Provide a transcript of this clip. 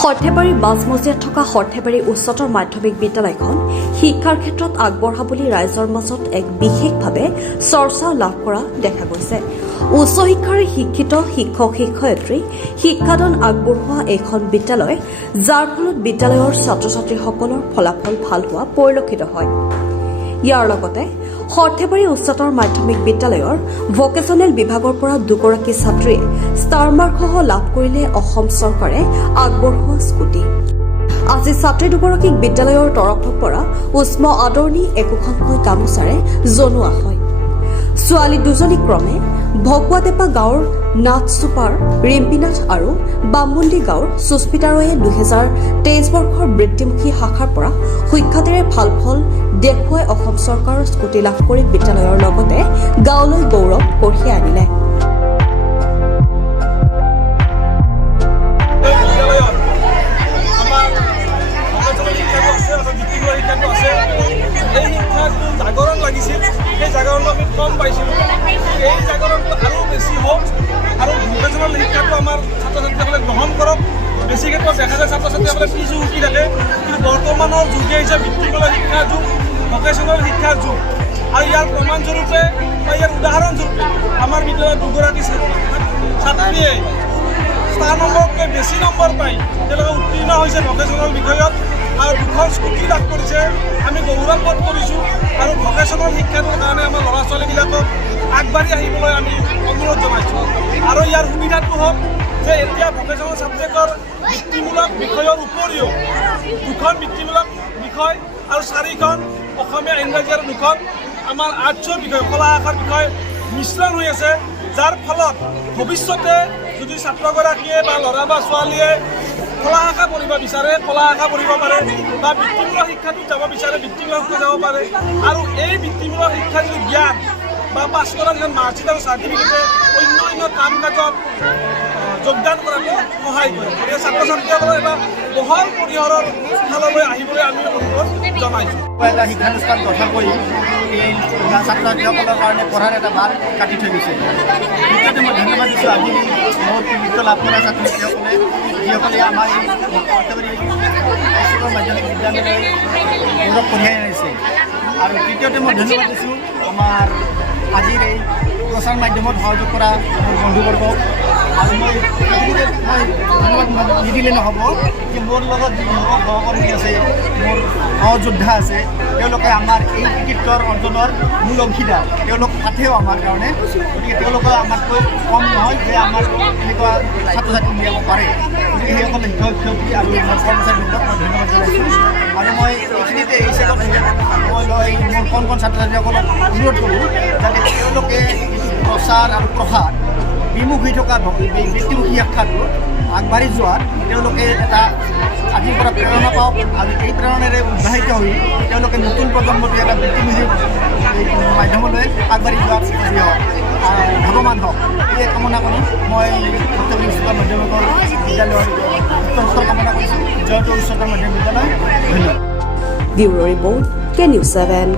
সৰ্থেবাৰী মাজমজিয়াত থকা সৰ্থেবাৰী উচ্চতৰ মাধ্যমিক বিদ্যালয়খন শিক্ষাৰ ক্ষেত্ৰত আগবঢ়া বুলি ৰাইজৰ মাজত এক বিশেষভাৱে চৰ্চা লাভ কৰা দেখা গৈছে। উচ্চ শিক্ষাৰে শিক্ষিত শিক্ষক শিক্ষয়িত্ৰী শিক্ষাদান আগবঢ়োৱা এইখন বিদ্যালয়, যাৰ ফলত বিদ্যালয়ৰ ছাত্ৰ ছাত্ৰীসকলৰ ফলাফল ভাল হোৱা পৰিলক্ষিত হয়। ইয়াৰ লগতে সৰ্থেবাৰী উচ্চতৰ মাধ্যমিক বিদ্যালয়ৰ ভকেচনেল বিভাগৰ পৰা দুগৰাকী ছাত্ৰীয়ে ষ্টাৰ মাৰ্কসহ লাভ কৰিলে অসম চৰকাৰে আগবঢ়োৱা স্কুটি। আজি ছাত্ৰী দুগৰাকীক বিদ্যালয়ৰ তৰফৰ পৰা উষ্ম আদৰণি একোখনকৈ গামোচাৰে জনোৱা হয়। ছোৱালী দুজনী ক্ৰমে ভকুৱাটেপা গাঁৱৰ নাথ চুপাৰ ৰিম্পিনাথ আৰু বামুণ্ডি গাঁৱৰ সুস্মিতা ৰয়ে 2023 বৰ্ষৰ বৃত্তিমুখী শাখাৰ পৰা সুখ্যাতিৰে ভাল ফল দেখুৱাই অসম চৰকাৰৰ স্কুটি লাভ কৰি বিদ্যালয়ৰ লগতে গাঁৱলৈ গৌৰৱ কঢ়িয়াই আনিলে। জাগৰণ লাগিছিল, সেই জাগৰণটো আমি কম পাইছিলোঁ। এই জাগৰণটো আৰু বেছি হওক আৰু ভকেচনেল শিক্ষাটো আমাৰ ছাত্ৰ ছাত্ৰীসকলে গ্ৰহণ কৰক। বেছি ক্ষেত্ৰত দেখা যায় ছাত্ৰ ছাত্ৰীসকলে পিছ হুকি থাকে, কিন্তু বৰ্তমানৰ যুগে হৈছে বৃত্তিমূলক শিক্ষাৰ যুগ, ভকেচনেল শিক্ষাৰ যুগ। আৰু ইয়াৰ প্ৰমাণস্বৰূপে বা ইয়াৰ উদাহৰণস্বৰূপে আমাৰ বিদ্যালয়ৰ দুগৰাকী ছাত্ৰীয়ে ষ্টাৰ নম্বৰতকৈ বেছি নম্বৰ পাই তেওঁলোকে উত্তীৰ্ণ হৈছে ভকেচনেল বিষয়ত আৰু দুখন স্কুটি লাভ কৰিছে। আমি গৌৰৱবোধ কৰিছোঁ আৰু ভকেচনেল শিক্ষাটোৰ কাৰণে আমাৰ ল'ৰা ছোৱালীবিলাকক আগবাঢ়ি আহিবলৈ আমি অনুৰোধ জনাইছোঁ। আৰু ইয়াৰ সুবিধাটো হ'ল যে এতিয়া ভকেচনেল ছাবজেক্টৰ বৃত্তিমূলক বিষয়ৰ উপৰিও দুখন বৃত্তিমূলক বিষয় আৰু 4খন অসমীয়া ইংৰাজী আৰু 2খন আমাৰ আৰ্টছৰ বিষয়, কলা শাখাৰ বিষয় মিশ্ৰণ হৈ আছে, যাৰ ফলত ভৱিষ্যতে যদি ছাত্ৰগৰাকীয়ে বা ল'ৰা বা ছোৱালীয়ে কলা শাখা পঢ়িব বিচাৰে, কলা শাখা পঢ়িব পাৰে, বা বৃত্তিমূলক শিক্ষাটোত যাব বিচাৰে, বৃত্তিমূলক শিক্ষা যাব পাৰে। আৰু এই বৃত্তিমূলক শিক্ষাৰ যিটো জ্ঞান বা পাছ কৰা যিজন মাৰ্কশ্বিট আৰু চাৰ্টিফিকেটে অন্য কাম কাজত যোগদান কৰাটো সহায় কৰে। গতিকে ছাত্ৰ ছাত্ৰীসকলে এটা বহল পৰিসৰৰ ফাললৈ আহিবলৈ আমি অনুৰোধ জনাইছোঁ। এটা শিক্ষানুষ্ঠান গঠন কৰি এই ছাত্ৰ ছাত্ৰীসকলৰ কাৰণে পঢ়াৰ এটা ভাল কাটি থৈ গৈছে। দ্বিতীয়তে মই ধন্যবাদ দিছোঁ আজি বহুত কৃতিত্ব লাভ কৰা ছাত্ৰ ছাত্ৰীসকলে, যিসকলে আমাৰ এই সৰ্থেবাৰী উচ্চতৰ মাধ্যমিক বিদ্যালয়লৈ গৌৰৱ কঢ়িয়াই আনিছে। আৰু তৃতীয়তে মই ধন্যবাদ দিছোঁ আমাৰ আজিৰ এই প্ৰচাৰ মাধ্যমত সহযোগ কৰা মোৰ বন্ধুবৰ্গক। আৰু মই ধন্যবাদ নিদিলে নহ'ব যে মোৰ লগত যি সহকৰ্মী আছে, মোৰ সহযোদ্ধা আছে, তেওঁলোকে আমাৰ এই কৃতিত্বৰ অৰ্জনৰ মূল অংশীদাৰ। তেওঁলোক সাথেও আমাৰ কাৰণে, গতিকে তেওঁলোকে আমাতকৈ কম নহয় যে আমাৰ এনেকুৱা ছাত্ৰ ছাত্ৰী উলিয়াব পাৰে। গতিকে সেইসকলে শিক্ষক শিক্ষয়িত্ৰী আৰু কৰ্মচাৰীবৃন্দক মই ধন্যবাদ জনাইছোঁ। আৰু মই এইখিনিতে এই চেগত মই মোৰ কণ ছাত্ৰ ছাত্ৰীসকলক অনুৰোধ কৰোঁ যাতে তেওঁলোকে প্ৰচাৰ আৰু প্ৰসাৰ বিমুখ হৈ থকা বৃত্তিমুখী শিক্ষাটো আগবাঢ়ি যোৱাত তেওঁলোকে এটা আজিৰ পৰা প্ৰেৰণা পাওক আৰু এই প্ৰেৰণেৰে উৎসাহিত হৈ তেওঁলোকে নতুন প্ৰজন্মটোৱে এটা বৃত্তিমুখী মাধ্যমলৈ আগবাঢ়ি যোৱাত ভাৱমান হওক, এই কামনা কৰি মই সৰ্থেবাৰী উচ্চতৰ মাধ্যমিক বিদ্যালয়ৰ উত্তৰ কামনা কৰিছোঁ। জয়পুৰ উচ্চতৰ মাধ্যমিক বিদ্যালয়, ধন্যবাদ। Bureau report, K News 7।